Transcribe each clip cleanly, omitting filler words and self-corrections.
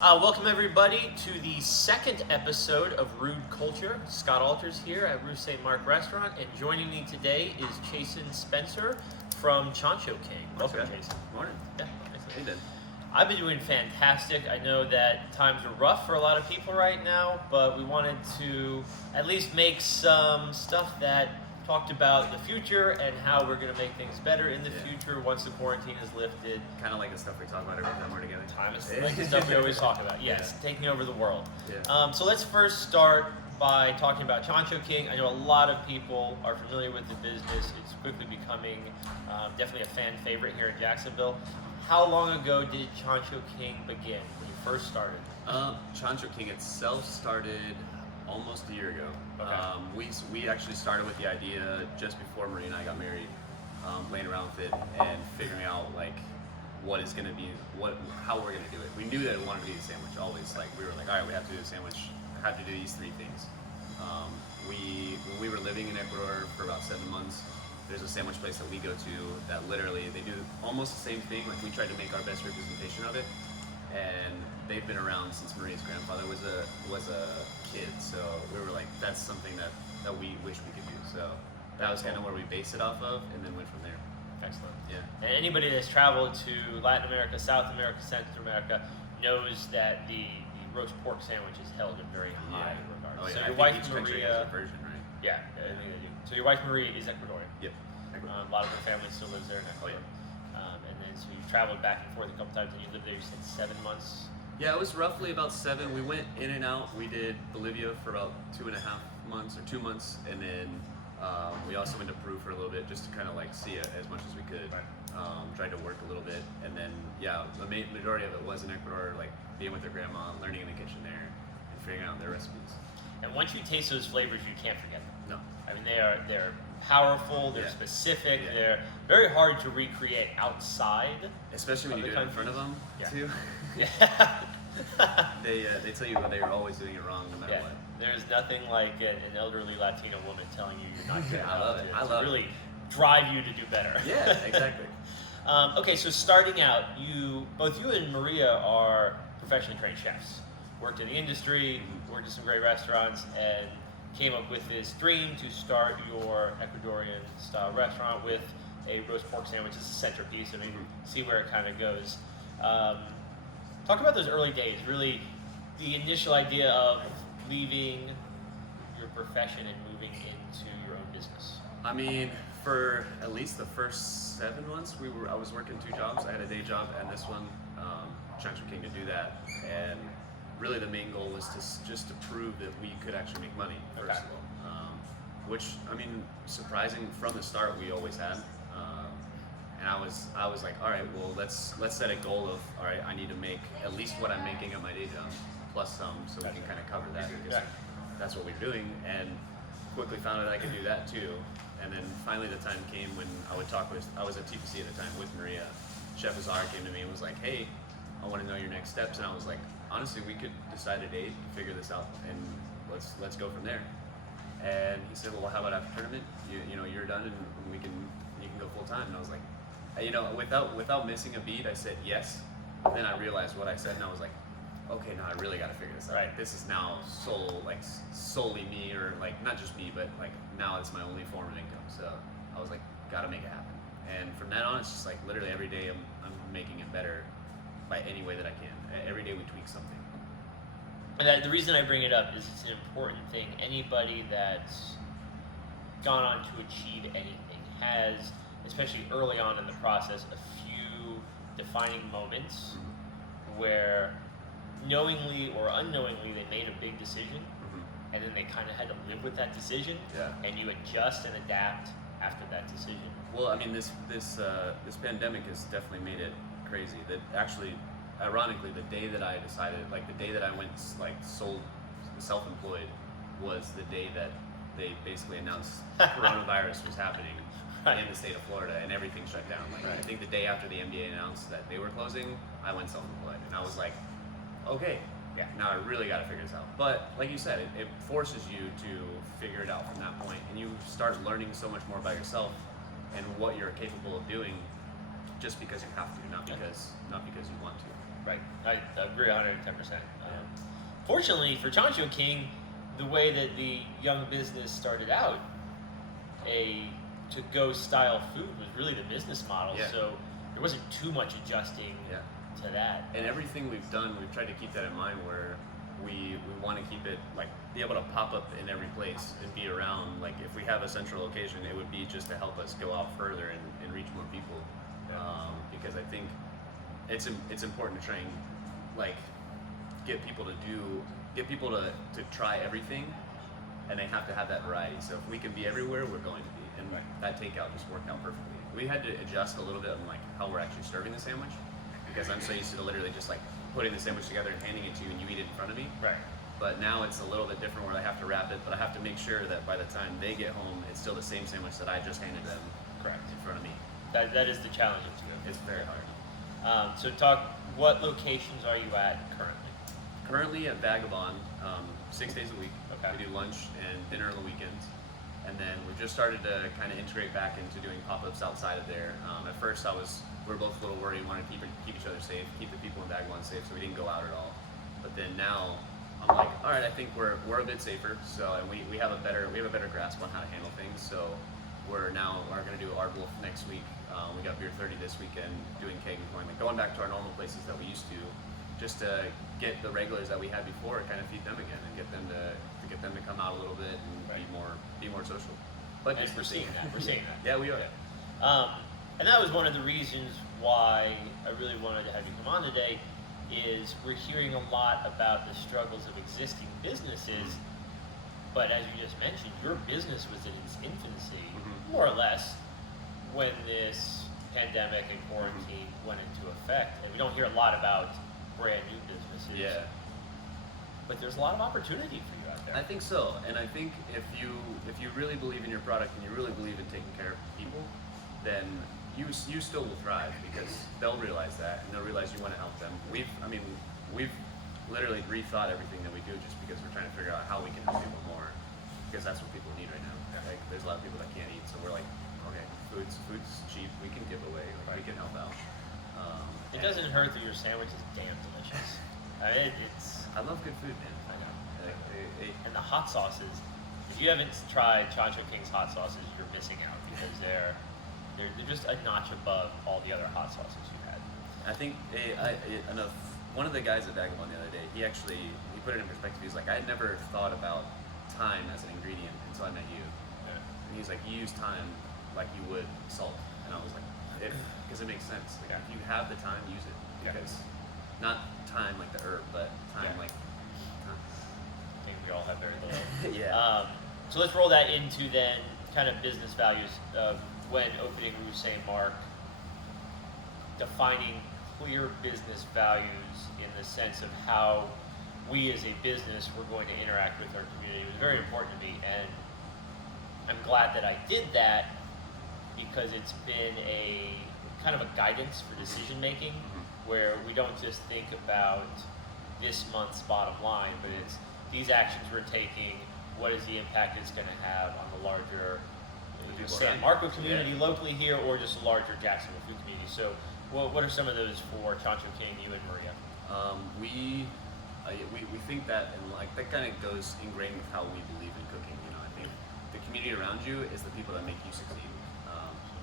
Welcome everybody to the second episode of Rue'd Culture. Scott Alters here at Saint-Marc restaurant, and joining me today is Chason Spencer from Chancho King. Welcome, Chason. Morning. Yeah, nice to Hey, meet Dan. you. I've been doing fantastic. I know that times are rough for a lot of people right now, but we wanted to at least make some stuff that talked about the future and how we're going to make things better in the future once the quarantine is lifted. Kind of like the stuff we talk about every time we're together. Time is like the stuff we always talk about. Yes, taking over the world. Yeah. So let's first start by talking about Chancho King. I know a lot of people are familiar with the business. It's quickly becoming definitely a fan favorite here in Jacksonville. How long ago did Chancho King begin when you first started? Chancho King itself started almost a year ago. Okay. We actually started with the idea just before Marie and I got married, playing around with it and figuring out like what is going to be how we're going to do it. We knew that it wanted to be a sandwich always. Like we were like, all right, we have to do a sandwich. Have to do these three things. When we were living in Ecuador for about 7 months, there's a sandwich place that we go to that literally they do almost the same thing. Like we tried to make our best representation of it, and they've been around since Marie's grandfather was a kid. So we were like, that's something that we wish we could do. So that was kind of where we based it off of, and then went from there. Excellent. Yeah. And anybody that's traveled to Latin America, South America, Central America knows that the roast pork sandwich is held in very high regard. Oh yeah. So I your think wife each country Maria, has a version, right? yeah, I think they do. So your wife Maria is Ecuadorian. Yep. A lot of her family still lives there in Ecuador. And then so you've traveled back and forth a couple times, and you lived there. You said 7 months. Yeah, it was roughly about 7. We went in and out. We did Bolivia for about 2.5 months or 2 months, and then we also went to Peru for a little bit just to kind of like see it as much as we could. Tried to work a little bit, and then the majority of it was in Ecuador, like being with their grandma, learning in the kitchen there, and figuring out their recipes. And once you taste those flavors, you can't forget them. No. I mean, they're powerful. They're specific. Yeah. They're very hard to recreate outside. Especially when you do it in front of them, too. Yeah. They tell you they're always doing it wrong no matter what. There's nothing like an elderly Latina woman telling you you're not good enough. I love it. I love really drive you to do better. Yeah, exactly. Okay, so starting out, both you and Maria are professionally trained chefs. Worked in the industry, worked in some great restaurants, and came up with this dream to start your Ecuadorian style restaurant with a roast pork sandwich as a centerpiece. I mean, see where it kind of goes. Talk about those early days, really the initial idea of leaving your profession and moving into your own business. I mean, for at least the first 7 months, I was working 2 jobs. I had a day job and this one, Chancho King, to do that. And really the main goal was just to prove that we could actually make money, first of all. Which, I mean, surprising from the start, we always had. And I was like, all right, well, let's set a goal of, all right, I need to make at least what I'm making at my day job, plus some, so we can kind of cover that, because that's what we were doing. And quickly found out I could do that too. And then finally the time came when I was at TPC at the time with Maria. Chef Chason came to me and was like, hey, I want to know your next steps. And I was like, honestly, we could decide a date, figure this out, and let's go from there. And he said, well, how about after tournament? You're done, and you can go full time. And I was like, without missing a beat, I said yes. But then I realized what I said, and I was like, okay, now I really got to figure this out. Right. This is now solely me, or like not just me, but like now it's my only form of income. So I was like, got to make it happen. And from then on, it's just like literally every day I'm making it better by any way that I can. Every day we tweak something. And the reason I bring it up is it's an important thing. Anybody that's gone on to achieve anything has, especially early on in the process, a few defining moments where knowingly or unknowingly they made a big decision, and then they kind of had to live with that decision, and you adjust and adapt after that decision. Well, I mean, this pandemic has definitely made it crazy. That actually, ironically, the day that I decided, like the day that I went self-employed, was the day that they basically announced coronavirus was happening in the state of Florida, and everything shut down. I think the day after the NBA announced that they were closing, I went self-employed, and I was like, okay, now I really got to figure this out. But like you said, it forces you to figure it out from that point, and you start learning so much more about yourself and what you're capable of doing just because you have to, not because you want to. Right. I agree 110%. Fortunately for Chancho King, the way that the young business started out, a to-go style food was really the business model. Yeah. So there wasn't too much adjusting to that. And everything we've done, we've tried to keep that in mind, where we want to keep it like be able to pop up in every place and be around. Like if we have a central location, it would be just to help us go out further and reach more people. Because I think it's important to try and like get people to try everything, and they have to have that variety. So if we can be everywhere, we're going to be, and that takeout just worked out perfectly. We had to adjust a little bit on like how we're actually serving the sandwich, because I'm so used to literally just like putting the sandwich together and handing it to you and you eat it in front of me. Right. But now it's a little bit different where I have to wrap it, but I have to make sure that by the time they get home, it's still the same sandwich that I just handed them. Correct. In front of me. That is the challenge of it. It's very hard. So what locations are you at currently? Currently at Vagabond, 6 days a week. Okay. We do lunch and dinner on the weekends. And then we just started to kind of integrate back into doing pop-ups outside of there. At first we were both a little worried, wanted to keep each other safe, keep the people in Vagabond safe, so we didn't go out at all. But then now I'm like, all right, I think we're a bit safer. So, and we have a better grasp on how to handle things. So we're going to do Art Wolf next week. We got Beer 30 this weekend, doing keg and coin, like going back to our normal places that we used to, just to get the regulars that we had before, kind of feed them again and get them to come out a little bit and be more social. But And we're seeing that. We're seeing that. Yeah, we are. And that was one of the reasons why I really wanted to have you come on today, is we're hearing a lot about the struggles of existing businesses, but as you just mentioned, your business was in its infancy, more or less, when this pandemic and quarantine went into effect. And we don't hear a lot about brand new businesses. Yeah. But there's a lot of opportunity for you out there. I think so, and I think if you really believe in your product and you really believe in taking care of people, then you still will thrive, because they'll realize that and they'll realize you want to help them. We've literally rethought everything that we do just because we're trying to figure out how we can help people more, because that's what people need right now. Like there's a lot of people that can't eat, so we're like, okay, food's cheap, we can give away, we can help out. It doesn't hurt that your sandwich is damn delicious. I love good food, man. I know. They- And the hot sauces. If you haven't tried Chancho King's hot sauces, you're missing out, because they're just a notch above all the other hot sauces you've had. I think one of the guys at Vagabond the other day, he put it in perspective. He's like, I had never thought about thyme as an ingredient until I met you. Yeah. And he's like, you use thyme like you would salt. And I was like, because it makes sense. Like, if you have the time, use it. Because not thyme like the herb, but thyme like thyme. I think we all have very little. Yeah. So let's roll that into then kind of business values of when opening Rue Saint-Marc, defining clear business values in the sense of how we as a business were going to interact with our community. It was very important to me, and I'm glad that I did that, because it's been a kind of a guidance for decision making, where we don't just think about this month's bottom line, but it's these actions we're taking, what is the impact it's going to have on the larger San Marco community locally here, or just a larger Jacksonville food community. So what are some of those for Chancho King, you and Maria? We think that, and like that kind of goes ingrained with how we believe in cooking. You know, I think the community around you is the people that make you succeed,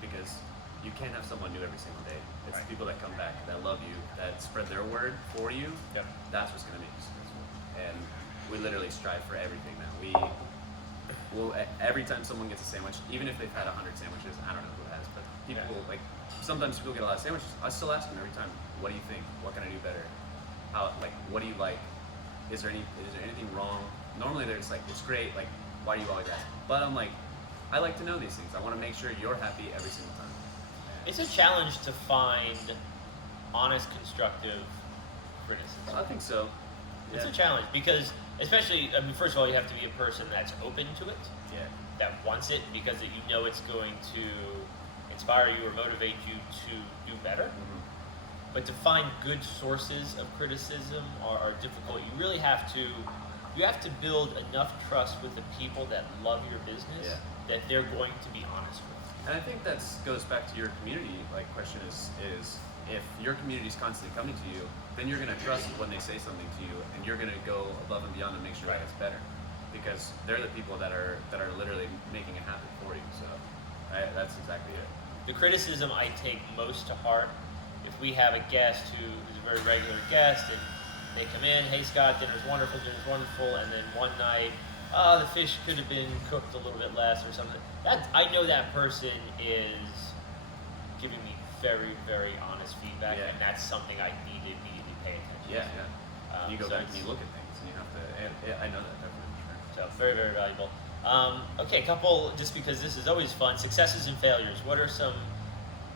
because you can't have someone new every single day. It's the people that come back, that love you, that spread their word for you. Yep. That's what's going to make you successful. And we literally strive for everything that every time someone gets a sandwich, even if they've had 100 sandwiches, I don't know who has, but people like, sometimes people get a lot of sandwiches. I still ask them every time, what do you think? What can I do better? What do you like? Is there anything wrong? Normally they're just like, it's great, like, why do you always ask? But I'm like, I like to know these things. I want to make sure you're happy every single time. It's a challenge to find honest, constructive criticism. I think so. It's a challenge, because especially, I mean, first of all, you have to be a person that's open to it, that wants it, because you know it's going to inspire you or motivate you to do better. But to find good sources of criticism are difficult. You really have to build enough trust with the people that love your business that they're going to be honest with you. And I think that goes back to your community. Like, question is if your community is constantly coming to you, then you're going to trust when they say something to you, and you're going to go above and beyond to make sure that it's better, because they're the people that are literally making it happen for you. So that's exactly it. The criticism I take most to heart, if we have a guest who is a very regular guest and they come in, hey Scott, dinner's wonderful, and then one night, the fish could have been cooked a little bit less or something. I know that person is giving me very, very honest feedback, and that's something I need to immediately pay attention to. You go back and you look at things, and you have to. I know that definitely for sure. So very, very valuable. Okay, a couple, just because this is always fun, successes and failures. What are some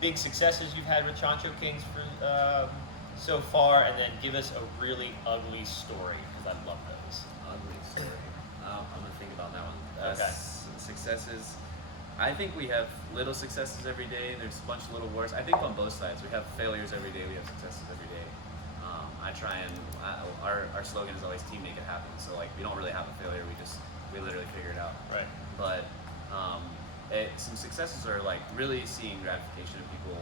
big successes you've had with Chancho Kings for so far, and then give us a really ugly story, because I love those. Ugly story. I'm gonna think about that one. Okay. Successes. I think we have little successes every day. There's a bunch of little wars. I think on both sides. We have failures every day. We have successes every day. I try and our slogan is always team make it happen. So like we don't really have a failure. We literally figure it out. Right. But some successes are like really seeing gratification of people,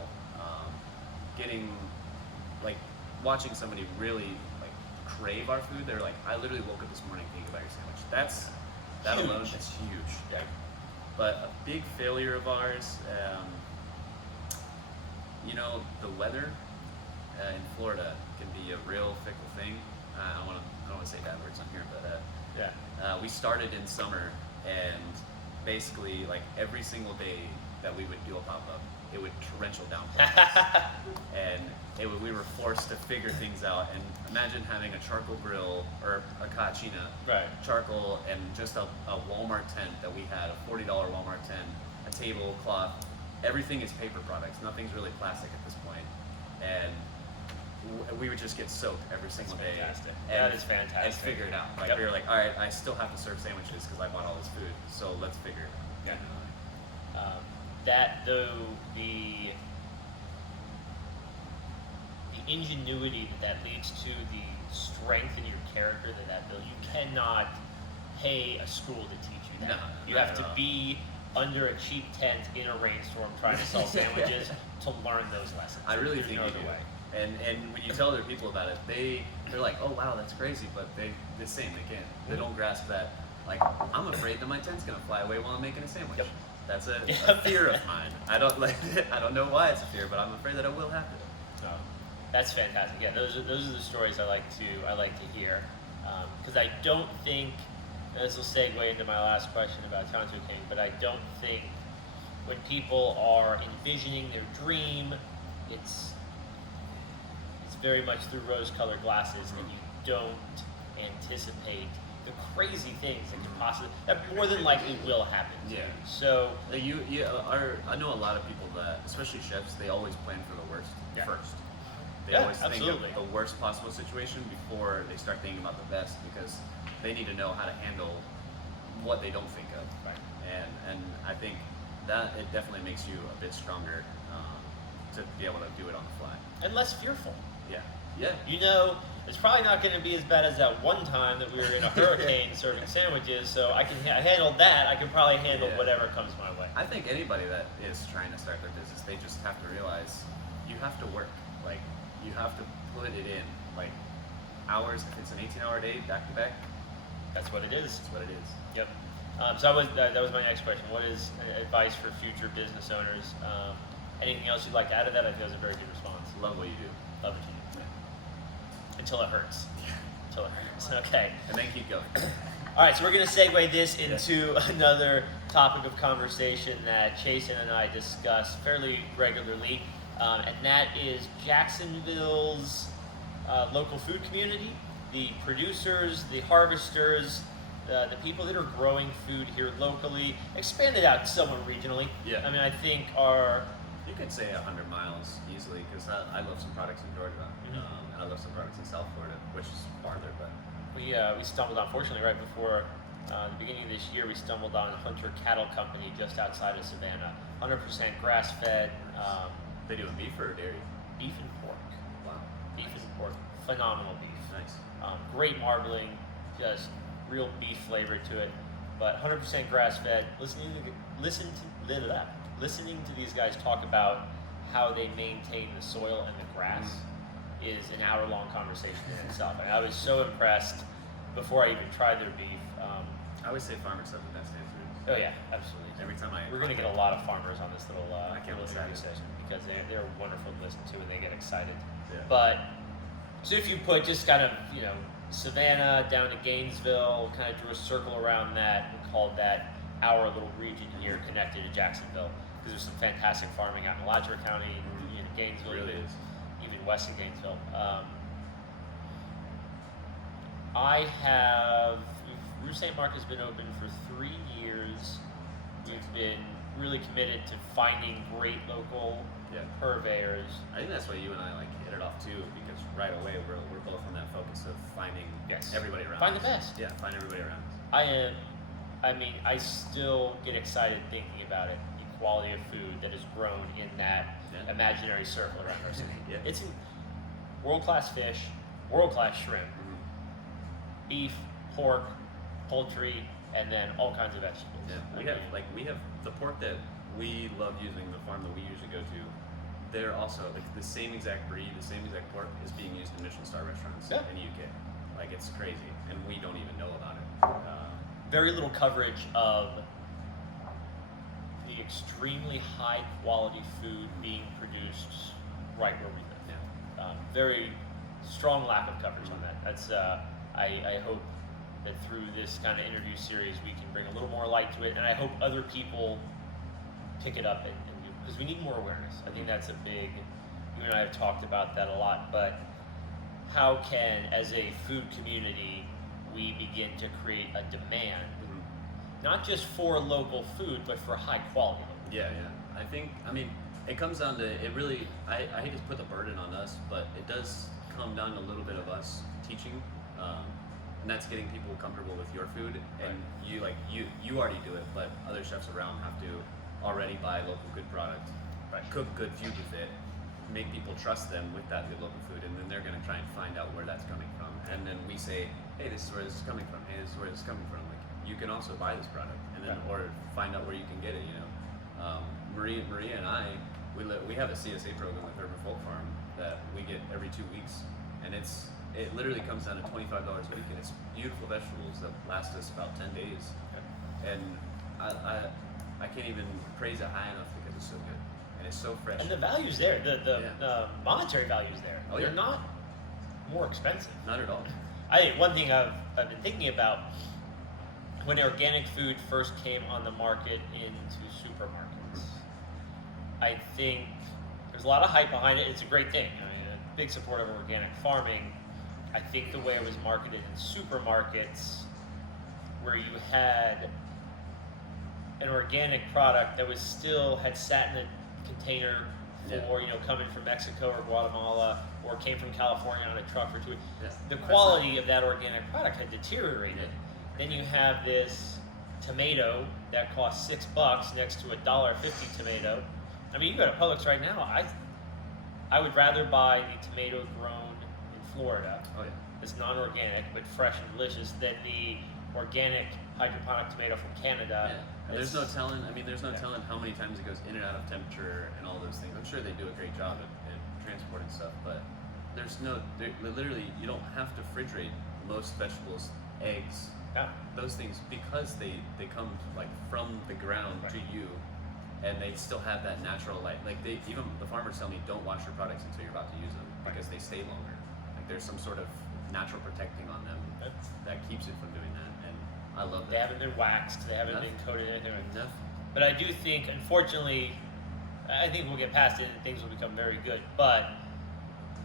getting like watching somebody really like crave our food. They're like, I literally woke up this morning thinking about your sandwich. That Huge. alone is huge. Yeah. But a big failure of ours, the weather in Florida can be a real fickle thing. I don't want to say bad words on here, but we started in summer, and basically like every single day that we would do a pop-up, it would torrential downpour, and we were forced to figure things out. And imagine having a charcoal grill or a cachina, charcoal, and just a Walmart tent that we had, a $40 Walmart tent, a tablecloth. Everything is paper products. Nothing's really plastic at this point, and we would just get soaked every single day. Fantastic. And, That is fantastic. And figure it out. Like we were like, all right, I still have to serve sandwiches because I bought all this food, so let's figure it out. The ingenuity that leads to the strength in your character that builds. You cannot pay a school to teach you that. No, you not have at to all. be under a cheap tent in a rainstorm trying to sell sandwiches to learn those lessons. I really There's think no you other do. way. And when you tell other people about it, they're like, oh wow, that's crazy, but they can't. They don't grasp that. Like, I'm afraid that my tent's gonna fly away while I'm making a sandwich. Yep. That's a fear of mine. I don't know why it's a fear, but I'm afraid that it will happen. That's fantastic. Yeah, those are the stories I like to hear, because I don't think, and this will segue into my last question about Chancho King, but I don't think when people are envisioning their dream, it's very much through rose-colored glasses, and you don't anticipate the crazy things that more than likely will happen. Yeah. So I know a lot of people that, especially chefs, they always plan for the worst first. They always absolutely. think of the worst possible situation before they start thinking about the best, because they need to know how to handle what they don't think of. Right. And I think that it definitely makes you a bit stronger to be able to do it on the fly. And less fearful. Yeah. You know, it's probably not going to be as bad as that one time that we were in a hurricane serving sandwiches, so I can handle that. I can probably handle whatever comes my way. I think anybody that is trying to start their business, they just have to realize you have to work. Like, you have to put it in. Like, hours, if it's an 18-hour day, back to back, That's what it is. that's what it is. Yep. So that was my next question. What is advice for future business owners? Anything else you'd like to add to that? I think that was a very good response. Love what you do. Love it. Until it hurts. Until it hurts. Okay. And then keep going. All right, so we're going to segue this into another topic of conversation that Chason and I discuss fairly regularly, and that is Jacksonville's local food community, the producers, the harvesters, the people that are growing food here locally, expanded out somewhat regionally. Yeah. I mean, I think You could say 100 miles easily, because I love some products in Georgia, and I love some products in South Florida, which is farther, but we stumbled on, fortunately, right before the beginning of this year, we stumbled on Hunter Cattle Company just outside of Savannah. 100% grass-fed. they do a beef or a dairy? Beef and pork. Wow. Beef and pork. Phenomenal beef. Nice. Great marbling, just real beef flavor to it. But 100% grass-fed. Listen listening to these guys talk about how they maintain the soil and the grass is an hour-long conversation in itself. And I was so impressed before I even tried their beef. I always say farmer stuff the best answer. Oh yeah, absolutely. Every time we're going to get a lot of farmers on this little can't little wait. interview session because they're wonderful to listen to and they get excited. Yeah. But so if you put just kind of Savannah down to Gainesville, kind of drew a circle around that and called that our little region here connected to Jacksonville because there's some fantastic farming out in Alachua County, Gainesville, It really is. even west of Gainesville. I have. Rue Saint-Marc has been open for 3 years. We've been really committed to finding great local purveyors. I think that's why you and I hit it off too, because right away we're both on that focus of finding everybody around. Find us. the best. Yeah, find everybody around us. I still get excited thinking about it. The quality of food that is grown in that imaginary circle around our city. It's world-class fish, world-class shrimp, beef, pork, poultry, and then all kinds of vegetables. Yeah, we have the pork that we love using, the farm that we usually go to. They're also the same exact breed, the same exact pork is being used in Michelin star restaurants in the UK. It's crazy, and we don't even know about it. Very little coverage of the extremely high quality food being produced right where we live. Very strong lack of coverage on that. That's I hope that through this kind of interview series we can bring a little more light to it, and I hope other people pick it up and because we need more awareness. I think that's a big. You and I have talked about that a lot, but how can, as a food community, we begin to create a demand, not just for local food, but for high quality local food? Yeah. It comes down to, it really, I hate to put the burden on us, but it does come down to a little bit of us teaching, and that's getting people comfortable with your food, and you already do it, but other chefs around have to already buy local good product, cook good food with it, make people trust them with that good local food, and then they're going to try and find out where that's coming from. And then we say, hey, this is where this is coming from. Hey, this is where this is coming from. You can also buy this product, and then or find out where you can get it. Maria and I, we have a CSA program with Urban Folk Farm that we get every 2 weeks, and it literally comes down to $25 a week, and it's beautiful vegetables that last us about 10 days. And I can't even praise it high enough because it's so good. And it's so fresh. And the value's there. The monetary value's there. They're not more expensive. Not at all. I think one thing I've been thinking about when organic food first came on the market into supermarkets, I think there's a lot of hype behind it. It's a great thing. A big supporter of organic farming. I think the way it was marketed in supermarkets, where you had an organic product that was still had sat in a container for coming from Mexico or Guatemala or came from California on a truck for 2 weeks. The quality of that organic product had deteriorated. Then you have this tomato that costs $6 next to a $1.50 tomato. You go to Publix right now. I would rather buy the tomato grown in Florida. It's non-organic but fresh and delicious than the organic hydroponic tomato from Canada. And there's no telling. There's no telling how many times it goes in and out of temperature and all those things. I'm sure they do a great job at transporting stuff, but literally you don't have to refrigerate most vegetables, eggs, those things, because they come from the ground to you, and they still have that natural light. Even the farmers tell me, don't wash your products until you're about to use them because they stay longer. There's some sort of natural protecting on them that keeps it from doing that. I love that. They haven't been waxed. They haven't been coated anything like that. But I do think, unfortunately, I think we'll get past it and things will become very good. But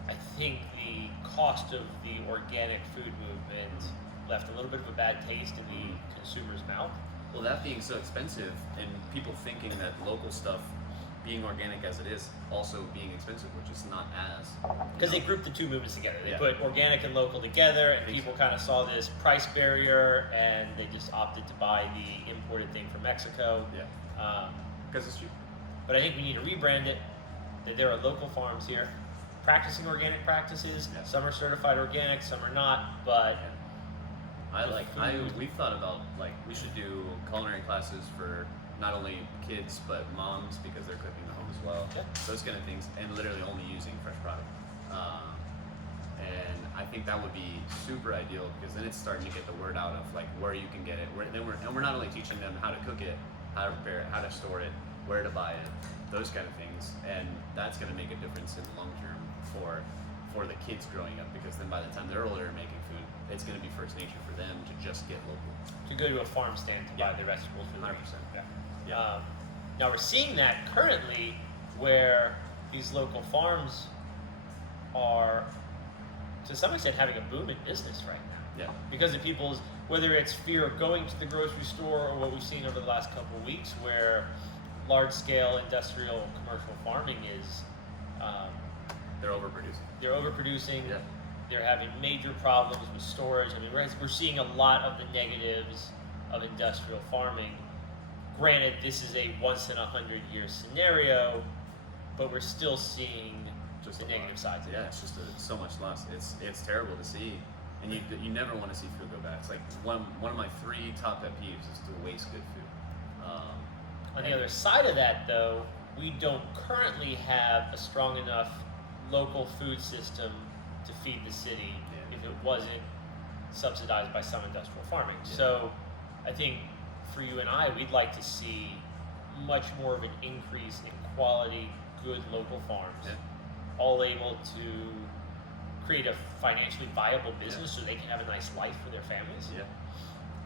I think the cost of the organic food movement left a little bit of a bad taste in the consumer's mouth. Well, that being so expensive, and people thinking that local stuff, being organic as it is, also being expensive, which is not as. Because they grouped the two movements together. They put organic and local together, and people kind of saw this price barrier, and they just opted to buy the imported thing from Mexico. Because it's cheap. But I think we need to rebrand it, that there are local farms here practicing organic practices. Some are certified organic, some are not, but we've thought about we should do culinary classes for not only kids but moms because they're cooking at home as well. Yeah. Those kind of things, and literally only using fresh product. And I think that would be super ideal because then it's starting to get the word out of like where you can get it. And we're not only teaching them how to cook it, how to prepare it, how to store it, where to buy it, those kind of things, and that's going to make a difference in the long term for the kids growing up, because then by the time they're older and making food, it's going to be first nature for them to just get local. To go to a farm stand to buy the vegetables for the 100%. week. Yeah. Now we're seeing that currently where these local farms are, to some extent, having a boom in business right now. Yeah. Because of people's, whether it's fear of going to the grocery store or what we've seen over the last couple of weeks where large-scale industrial commercial farming is... They're overproducing. They're overproducing. Yeah. They're having major problems with storage. I mean, we're seeing a lot of the negatives of industrial farming. Granted, this is a once-in-a-100-year scenario, but we're still seeing just the negative sides of it. Yeah, it's just so much loss. It's terrible to see, and you never want to see food go bad. It's like one of my 3 top pet peeves is to waste good food. On the other side of that, though, we don't currently have a strong enough local food system to feed the city if it wasn't subsidized by some industrial farming. Yeah. So I think for you and I, we'd like to see much more of an increase in quality, good local farms, all able to create a financially viable business so they can have a nice life for their families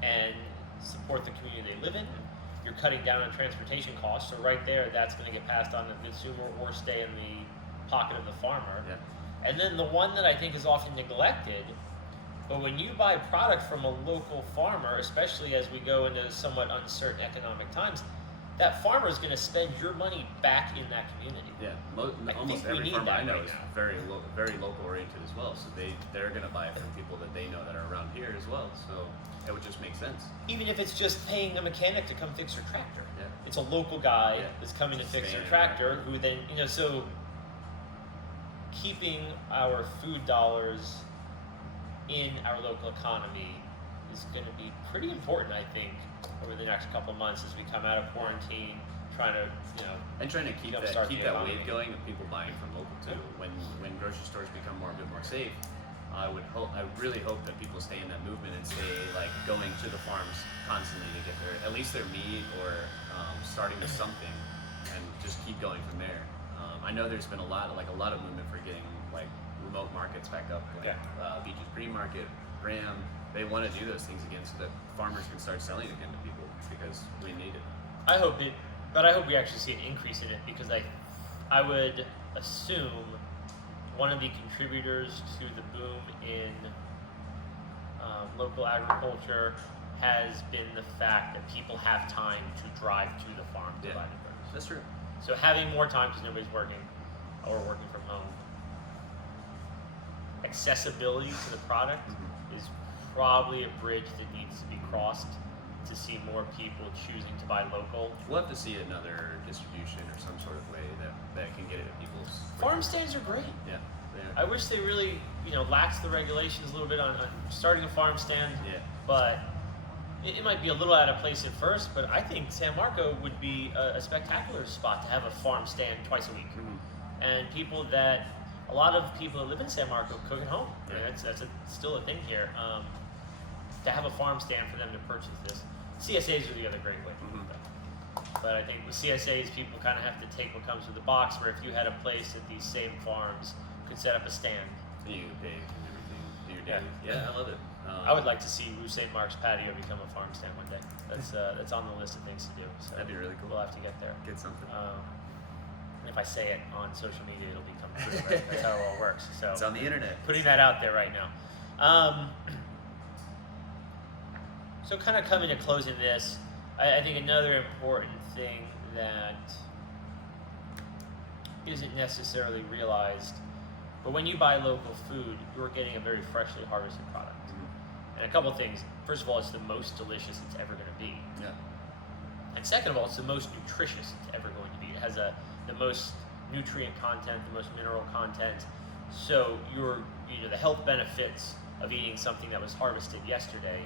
and support the community they live in. You're cutting down on transportation costs, so right there, that's going to get passed on to the consumer or stay in the pocket of the farmer. Yeah. And then the one that I think is often neglected, but when you buy product from a local farmer, especially as we go into somewhat uncertain economic times, that farmer is going to spend your money back in that community. Yeah, I almost think we every need farmer that I know right is now. very local oriented as well. So they're going to buy it from people that they know that are around here as well. So it would just make sense. Even if it's just paying a mechanic to come fix your tractor. Yeah. It's a local guy Yeah. that's coming to fix your Standing tractor there. who then, so keeping our food dollars in our local economy is going to be pretty important, I think, over the next couple of months as we come out of quarantine, trying to, And trying to keep jumpstart the that economy. wave going of people buying from local too. When grocery stores become a bit more safe, I really hope that people stay in that movement and stay like going to the farms constantly to get at least their meat or starting with something, and just keep going from there. I know there's been a lot of movement for getting like remote markets back up, like Beaches Green Market, Graham. They want to do those things again so that farmers can start selling again to people because we need it. I hope we actually see an increase in it, because I would assume one of the contributors to the boom in local agriculture has been the fact that people have time to drive to the farm to buy the produce. That's true. So having more time because nobody's working or working from home, accessibility to the product is probably a bridge that needs to be crossed to see more people choosing to buy local. We'll have to see another distribution or some sort of way that can get it to people's Farm stands are great. Yeah. I wish they really, laxed the regulations a little bit on starting a farm stand. Yeah. But it might be a little out of place at first, but I think San Marco would be a spectacular spot to have a farm stand twice a week. Mm-hmm. And a lot of people that live in San Marco cook at home. I mean, that's still a thing here. To have a farm stand for them to purchase this. CSAs are the other great way to do that. But I think with CSAs, people kind of have to take what comes with the box, where if you had a place at these same farms could set up a stand. And you pay and everything. Do your daily. Yeah, I love it. I would like to see Saint-Marc's patio become a farm stand one day. That's on the list of things to do. So That'd be really cool. We'll have to get there. Get something. And if I say it on social media, it'll become true. Right? That's how it all works. So It's on the internet. putting that out there right now. So kind of coming to closing this, I think another important thing that isn't necessarily realized, but when you buy local food, you're getting a very freshly harvested product. And a couple things. First of all, it's the most delicious it's ever going to be. Yeah. And second of all, it's the most nutritious it's ever going to be. It has the most nutrient content, the most mineral content. So the health benefits of eating something that was harvested yesterday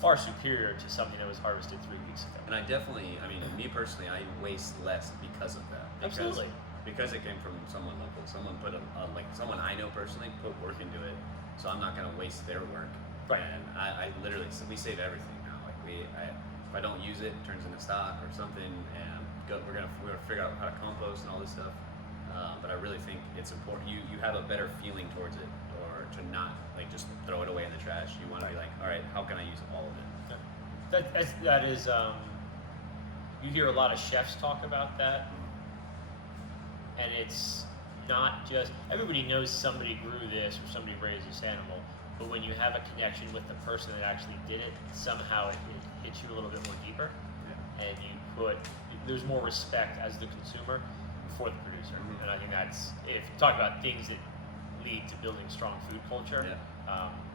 far superior to something that was harvested 3 weeks ago. And I definitely, I mean, me personally, I waste less because of that. Absolutely. Because it came from someone local. Someone put like someone I know personally put work into it, so I'm not gonna waste their work. Right. And I literally, we save everything now. Like if I don't use it, it turns into stock or something, and we're gonna figure out how to compost and all this stuff. But I really think it's important. You have a better feeling towards it, or to not like just throw it away in the trash. You want to be like, all right, how can I use all of it? That is, you hear a lot of chefs talk about that, and it's not just, everybody knows somebody grew this or somebody raised this animal, but when you have a connection with the person that actually did it, somehow it hits you a little bit more deeper, and there's more respect as the consumer for the producer. And I think that's, if you talk about things that lead to building strong food culture,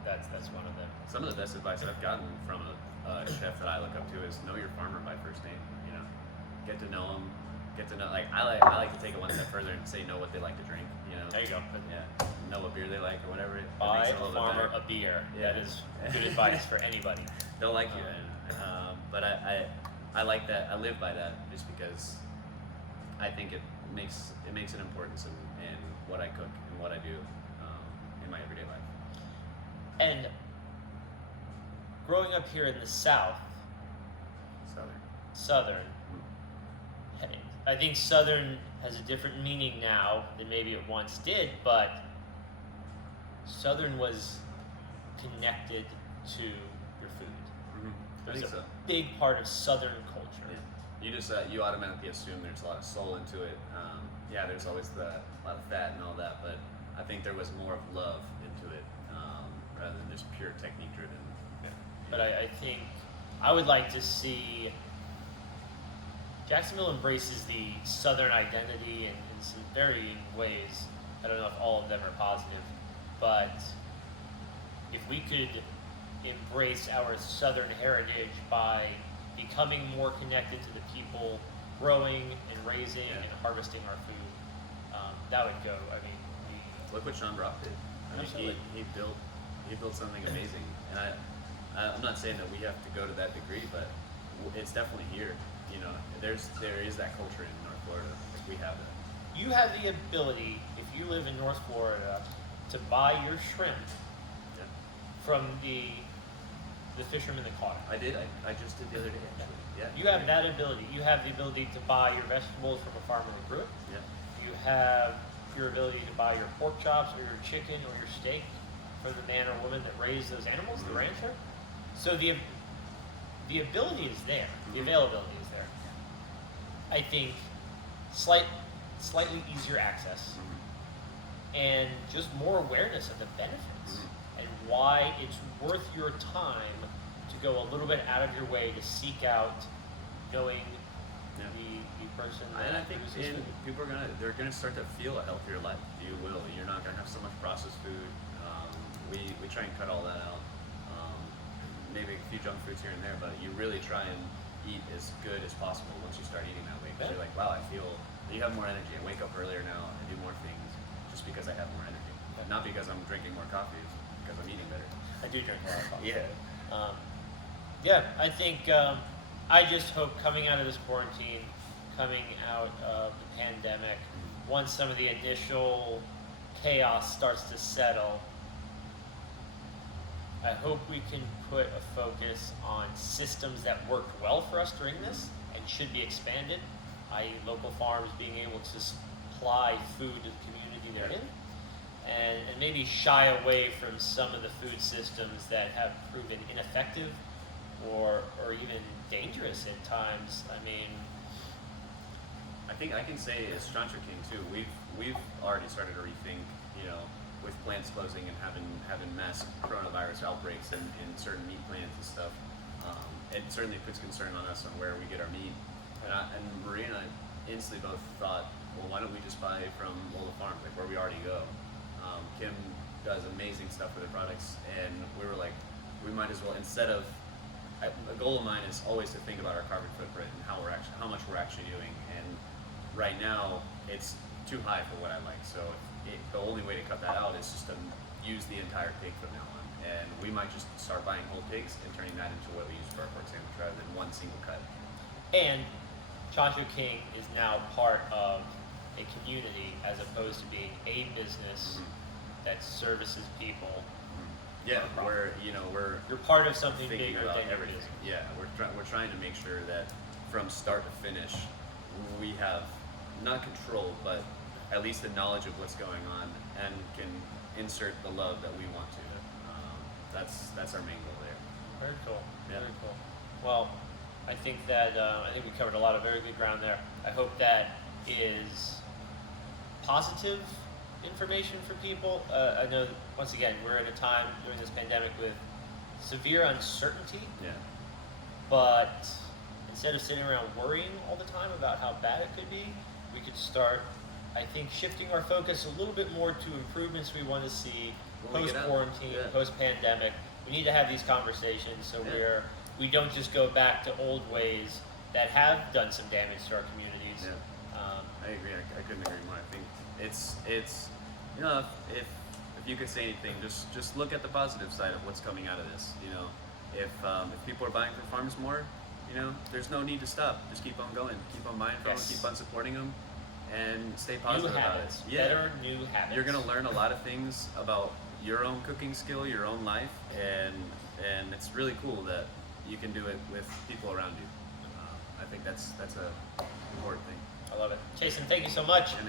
that's one of them. Some of the best advice that I've gotten from a chef that I look up to is know your farmer by first name. You know, get to know them. Get to know. Like I like to take it one step further and say know what they like to drink. You know. There you go. Yeah. Know what beer they like or whatever. Buy a farmer a beer. Yeah. That is good advice for anybody. They'll like you. But I like that. I live by that just because I think it makes an importance in what I cook and what I do in my everyday life. And growing up here in the South, Southern, I think Southern has a different meaning now than maybe it once did, but Southern was connected to your food. It was a big part of Southern culture. Yeah. You automatically assume there's a lot of soul into it. There's always a lot of fat and all that, but I think there was more of love into it rather than just pure technique driven. Yeah. But I think I would like to see Jacksonville embraces the Southern identity in some varying ways. I don't know if all of them are positive, but if we could embrace our Southern heritage by becoming more connected to the people growing and raising and harvesting our food, that would go. I mean, look what Sean Brock did. I mean, he built something amazing, and I'm not saying that we have to go to that degree, but it's definitely here. You know, there is that culture in North Florida. Like we have that. You have the ability, if you live in North Florida, to buy your shrimp from the fisherman that caught it. I did. I just did the other day, actually. Yeah. You have that ability. You have the ability to buy your vegetables from a farmer that grew it. Yeah. You have your ability to buy your pork chops or your chicken or your steak from the man or woman that raised those animals, the rancher. So the ability is there. The availability is there. I think slightly easier access and just more awareness of the benefits and why it's worth your time to go a little bit out of your way to seek out knowing the person. And I think people are gonna start to feel a healthier life. You will. You're not gonna have so much processed food. We try and cut all that out. Maybe a few junk foods here and there, but you really try and eat as good as possible once you start eating that way. Because you're like, wow, I feel you have more energy. I wake up earlier now. I do more things just because I have more energy. Not because I'm drinking more coffee, it's because I'm eating better. I do drink a lot of coffee. Yeah. I think I just hope coming out of this quarantine, coming out of the pandemic, once some of the initial chaos starts to settle, I hope we can put a focus on systems that worked well for us during this and should be expanded, i.e. local farms being able to supply food to the community they're in, and maybe shy away from some of the food systems that have proven ineffective or even dangerous at times. I mean, I think I can say as Chancho King too, we've already started to rethink, with plants closing and having mass coronavirus outbreaks in certain meat plants and stuff. It certainly puts concern on us on where we get our meat. And Maria and I instantly both thought, well, why don't we just buy from Lola Farms, like where we already go? Kim does amazing stuff with her products, and we were like, we might as well, instead of, a goal of mine is always to think about our carbon footprint and how much we're actually doing. And right now, it's too high for what I like. So the only way to cut that out is just to use the entire pig from now on. and we might just start buying whole pigs and turning that into what we use for our pork sandwich rather than one single cut. And Chancho King is now part of a community as opposed to being a business that services people. Yeah, we're You're part of something thinking bigger about than your everything. business. Yeah, we're trying to make sure that from start to finish, we have not control, but at least the knowledge of what's going on, and can insert the love that we want to. That's our main goal there. Very cool. Yeah. Very cool. Well, I think we covered a lot of very good ground there. I hope that is positive information for people. I know that, once again, we're at a time during this pandemic with severe uncertainty, Yeah. but instead of sitting around worrying all the time about how bad it could be, we could start, I think, shifting our focus a little bit more to improvements we want to see When we get out. post-quarantine, Yeah. post-pandemic. We need to have these conversations so Yeah. we don't just go back to old ways that have done some damage to our communities. Yeah. I agree. I couldn't agree more. I think it's if you could say anything, just look at the positive side of what's coming out of this. If people are buying from farms more, there's no need to stop. Just keep on going. Keep on buying from Yes. them. Keep on supporting them, and stay New positive about it. habits. Yeah. Better new habits. You're gonna learn a lot of things about your own cooking skill, your own life, and it's really cool that you can do it with people around you. I think that's a important thing. I love it. Chason, thank you so much. And